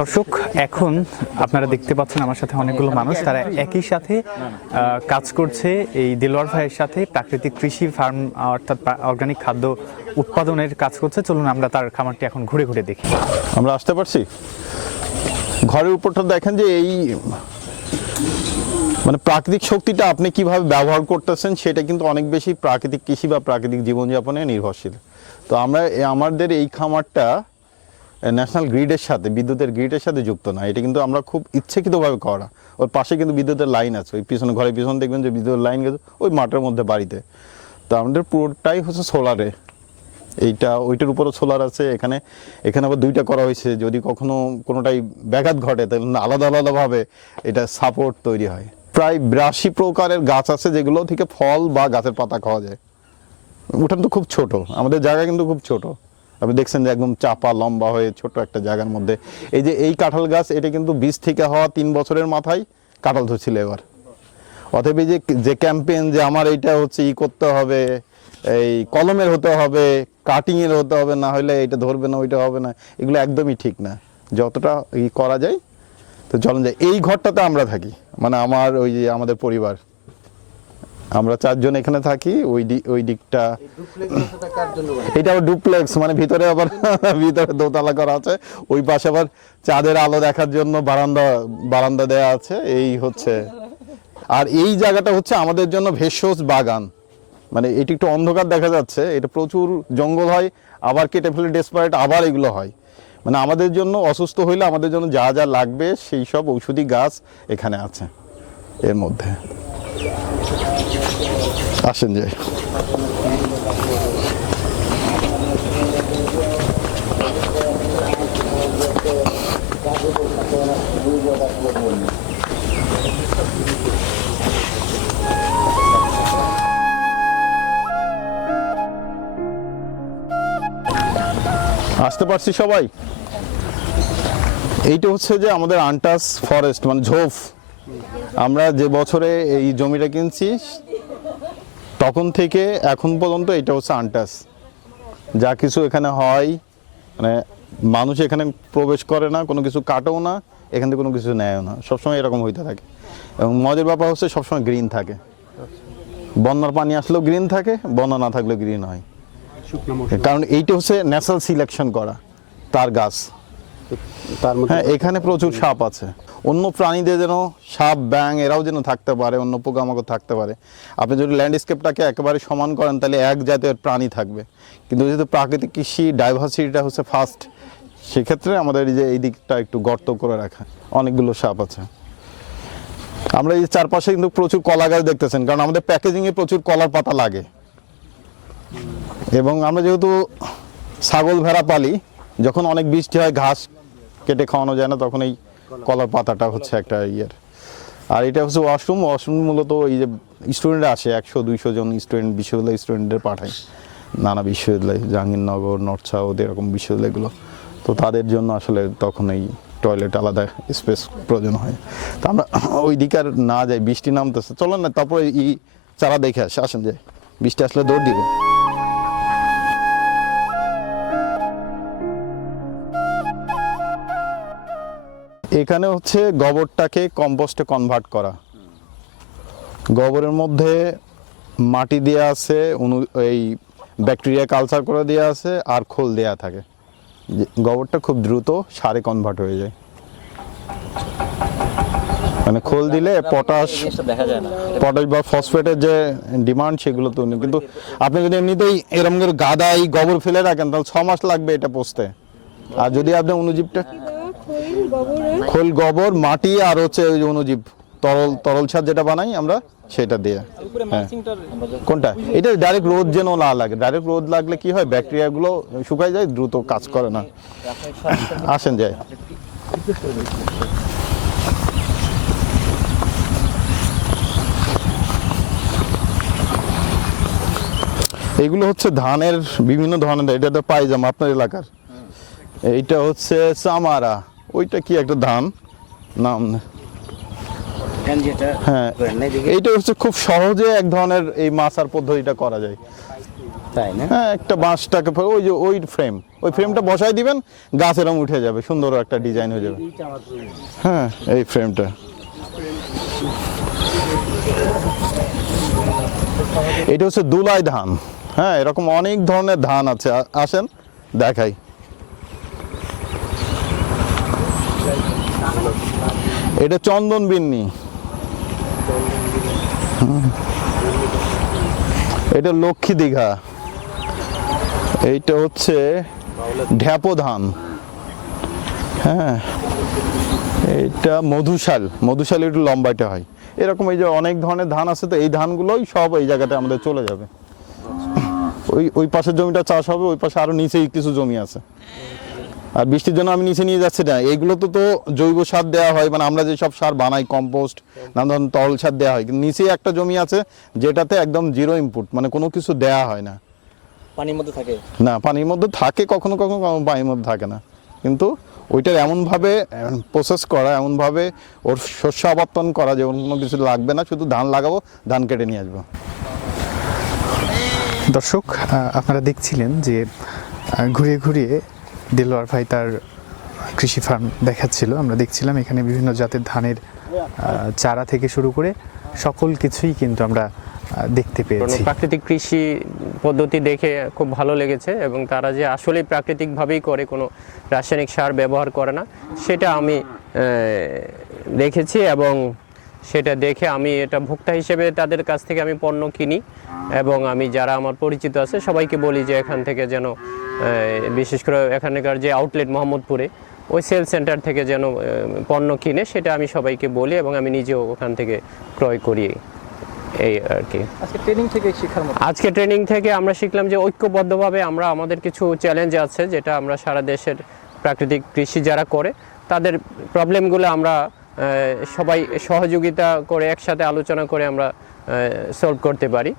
দর্শক, এখন আপনারা দেখতে পাচ্ছেন আমার সাথে অনেকগুলো মানুষ। তারা একই সাথে কাজ করছে এই দিলওয়ার ভাইয়ের সাথে। প্রাকৃতিক কৃষি ফার্ম, অর্থাৎ অর্গানিক খাদ্য উৎপাদনের কাজ করছে। চলুন আমরা তার খামারটি এখন ঘুরে ঘুরে দেখি। আমরা আসতে পারছি? ঘরের উপরটা দেখেন যে এই মানে প্রাকৃতিক শক্তিটা আপনি কীভাবে ব্যবহার করতেছেন, সেটা কিন্তু অনেক বেশি প্রাকৃতিক কৃষি বা প্রাকৃতিক জীবনযাপনে নির্ভরশীল। তো আমরা আমাদের এই খামারটা ন্যাশনাল গ্রিডের সাথে, বিদ্যুতের গ্রিডের সাথে যুক্ত না। এটা কিন্তু আমরা খুব ইচ্ছাকৃতভাবে করা। ওর পাশে কিন্তু বিদ্যুতের লাইন আছে। ওই পিছনে, ঘরের পিছনে দেখবেন যে বিদ্যুতের লাইন গেছে ওই মাঠের মধ্যে বাড়িতে। তো আমাদের পুরোটাই হচ্ছে সোলারে এইটা, ওইটার উপরও সোলার আছে। এখানে এখানে আবার দুইটা করা হয়েছে। যদি কখনো কোনোটাই ব্যাঘাত ঘটে, তাহলে আলাদা আলাদাভাবে এটা সাপোর্ট তৈরি হয়। প্রায় বিরাশি প্রকারের গাছ আছে যেগুলো থেকে ফল বা গাছের পাতা খাওয়া যায়। উঠান তো খুব ছোট। আমাদের জায়গা কিন্তু খুব ছোট। আপনি দেখছেন যে একদম চাপা, লম্বা হয়ে ছোট একটা জায়গার মধ্যে। এই যে এই কাঁঠাল গাছ, এটা কিন্তু বীজ থেকে হওয়া তিন বছরের মাথায় কাঁঠাল ধরছিল এবার। এই যে যে ক্যাম্পেইন যে আমার এইটা হচ্ছে ই করতে হবে, এই কলমের হতে হবে কাটিং এর হতে হবে, না হলে এটা ধরবে না, ওইটা হবে না, এগুলো একদমই ঠিক না। যতটা ই করা যায়, তো চলেন যাই। এই ঘরটাতে আমরা থাকি মানে আমার ওই যে আমাদের পরিবার। আমরা চারজন এখানে থাকি, ওই ওই দিকটা। এটা আবার ডুপ্লেক্স মানে ভিতরে আবার ভিতরে দোতলা করা আছে। ওই পাশে আবার চাঁদের আলো দেখার জন্য বারান্দা বারান্দা দেয়া আছে। এই হচ্ছে। আর এই জায়গাটা হচ্ছে আমাদের জন্য ভেষজ বাগান। মানে এটি একটু অন্ধকার দেখা যাচ্ছে, এটা প্রচুর জঙ্গল হয়, আবার কেটে ফেলে ডেসপারেট আবার এগুলো হয়। মানে আমাদের জন্য অসুস্থ হইলে আমাদের জন্য যা যা লাগবে, সেই সব ঔষধি গাছ এখানে আছে, এর মধ্যে। আসেন যাই। আসতে পারছি সবাই? এইটা হচ্ছে যে আমাদের আন্টাস ফরেস্ট মানে ঝোপ। আমরা যে বছরে এই জমিটা কিনছি তখন থেকে এখন পর্যন্ত এটা হচ্ছে আন্টাস। যা কিছু এখানে হয় মানে মানুষ এখানে প্রবেশ করে না কোনো কিছু কাটেও না এখান থেকে কোনো কিছু নেয়ও না। সবসময় এরকম হইতে থাকে। এবং মজার ব্যাপার হচ্ছে সবসময় গ্রিন থাকে। বন্যার পানি আসলেও গ্রিন থাকে বন্যা না থাকলেও গ্রিন হয়। কারণ এইটা হচ্ছে ন্যাচারাল সিলেকশন করা তার গাছ। তার হ্যাঁ এখানে প্রচুর সাপ আছে। অন্য প্রাণীদের যেন সাপ ব্যাং এরাও যেন থাকতে পারে, অন্য পোকামাকড় থাকতে পারে। আপনি যদি ল্যান্ডস্কেপটাকে একেবারে সমান করেন, তাহলে এক জাতীয় প্রাণী থাকবে। কিন্তু যেহেতু প্রাকৃতিক কৃষি ডাইভার্সিটিটা হচ্ছে ফার্স্ট সেক্ষেত্রে আমাদের এই যে এই দিকটা একটু গর্ত করে রাখা। অনেকগুলো সাপ আছে। আমরা এই চারপাশে কিন্তু প্রচুর কলা গাছ দেখতেছেন, কারণ আমাদের প্যাকেজিংয়ে প্রচুর কলার পাতা লাগে। এবং আমরা যেহেতু ছাগল ভেড়া পালি, যখন অনেক বৃষ্টি হয়, ঘাস কেটে খাওয়ানো যায় না তখন এই কলার পাতাটা হচ্ছে একটা ইয়ের। আর এটা হচ্ছে ওয়াশরুম ওয়াশরুম মূলত এই যে স্টুডেন্ট আসে একশো দুইশো জন স্টুডেন্ট বিশ্ববিদ্যালয় স্টুডেন্টদের পাঠায়। নানা বিশ্ববিদ্যালয় জাহাঙ্গীরনগর নর্থ সাউথ এরকম বিশ্ববিদ্যালয়গুলো তো তাদের জন্য আসলে তখন এই টয়লেট আলাদা স্পেস প্রয়োজন হয়। তো আমরা ওই দিকে আর না যাই বৃষ্টি নামতেছে। চলেন না তারপরে এই চারা দেখে আসে আসেন যে বৃষ্টি আসলে দৌড় দিব। এখানে হচ্ছে গোবরটাকে কম্পোস্টে কনভার্ট করা। গোবরের মধ্যে মাটি দেওয়া আছে অনু- এই ব্যাকটেরিয়া কালচার করে দেওয়া আছে আর খোল দেওয়া থাকে। গোবরটা খুব দ্রুত সারে কনভার্ট হয়ে যায়। মানে খোল দিলে পটাশ পটাশ বা ফসফেটের যে ডিমান্ড সেগুলো তো। কিন্তু আপনি যদি এমনিতেই এরকম করে গাদাই গোবর ফেলে রাখেন, তাহলে ছ মাস লাগবে এটা পচতে আর যদি আপনি অনুজীবটা খোল, গোবর, মাটি আর হচ্ছে ওই অনুজীব তরল তরল সার যেটা বানাই আমরা, সেটা দিয়ে। হ্যাঁ। কোনটা? এটা ডাইরেক্ট রোদ যেন না লাগে। ডাইরেক্ট রোদ লাগলে কি হয়? ব্যাকটেরিয়াগুলো শুকায় যায়, দ্রুত কাজ করে না। আসেন যায় এগুলো হচ্ছে ধানের, বিভিন্ন ধরনের, এটা তো পাইজাম আপনার এলাকার। এইটা হচ্ছে সামারা। ওইটা কি একটা ধান নাম না। হ্যাঁ এইটা হচ্ছে খুব সহজে এক ধরনের এই মাছার পদ্ধতিটা করা যায়। তাই না? হ্যাঁ একটা বাঁশটাকে ওই যে ওই ফ্রেম ওই ফ্রেমটা বসাই দিবেন গাছ এরকম উঠে যাবে সুন্দর একটা ডিজাইন হয়ে যাবে। হ্যাঁ এই ফ্রেমটা এটা হচ্ছে দুলাই ধান। হ্যাঁ এরকম অনেক ধরনের ধান আছে আসেন দেখাই। এটা চন্দন বিন্নি। এটা লক্ষ্মী দীঘা। এইটা হচ্ছে ঢ্যাপো ধান হ্যাঁ এইটা মধুশাল। মধুশাল একটু লম্বাটা হয়। এরকম এই যে অনেক ধরনের ধান আছে তো, এই ধানগুলোই সব এই জায়গাতে আমাদের চলে যাবে। ওই ওই পাশের জমিটা চাষ হবে, ওই পাশে আরও নিচেই কিছু জমি আছে। আর বৃষ্টির জন্য আমি নিচে নিয়ে যাচ্ছি না। এইগুলো তো তো জৈব সার দেওয়া হয় মানে আমরা যেসব সার বানাই কম্পোস্ট নানা ধরনের তরল সার দেওয়া হয় কিন্তু নিচেই একটা জমি আছে যেটাতে একদম জিরো ইনপুট মানে কোনো কিছু দেওয়া হয় না। পানির মধ্যে থাকে? না পানির মধ্যে থাকে কখনো কখনো কখনো পানির মধ্যে থাকে না। কিন্তু ওইটার এমনভাবে প্রসেস করা এমনভাবে ওর শস্য আবর্তন করা যে অন্য কোনো কিছু লাগবে না শুধু ধান লাগাবো ধান কেটে নিয়ে আসব। দর্শক আপনারা দেখছিলেন যে ঘুরিয়ে ঘুরিয়ে দিলওয়ার ভাই তার কৃষি ফার্ম দেখাচ্ছিল। আমরা দেখছিলাম এখানে বিভিন্ন জাতের ধানের চারা থেকে শুরু করে সকল কিছুই কিন্তু আমরা দেখতে পেয়েছি। প্রাকৃতিক কৃষি পদ্ধতি দেখে খুব ভালো লেগেছে এবং তারা যে আসলেই প্রাকৃতিকভাবেই করে কোনো রাসায়নিক সার ব্যবহার করে না সেটা আমি দেখেছি এবং সেটা দেখে আমি এটা ভোক্তা হিসেবে তাদের কাছ থেকে আমি পণ্য কিনি এবং আমি যারা আমার পরিচিত আছে সবাইকে বলি যে এখান থেকে যেন বিশেষ করে এখানকার যে আউটলেট মোহাম্মদপুরে ওই সেল সেন্টার থেকে যেন পণ্য কিনে সেটা আমি সবাইকে বলি এবং আমি নিজেও ওখান থেকে ক্রয় করি এই আর কি। আজকে ট্রেনিং থেকে মতো? আজকে ট্রেনিং থেকে আমরা শিখলাম যে ঐক্যবদ্ধভাবে আমরা আমাদের কিছু চ্যালেঞ্জ আছে যেটা আমরা সারা দেশের প্রাকৃতিক কৃষি যারা করে তাদের প্রবলেমগুলো আমরা সবাই সহযোগিতা করে একসাথে আলোচনা করে আমরা সলভ করতে পারি।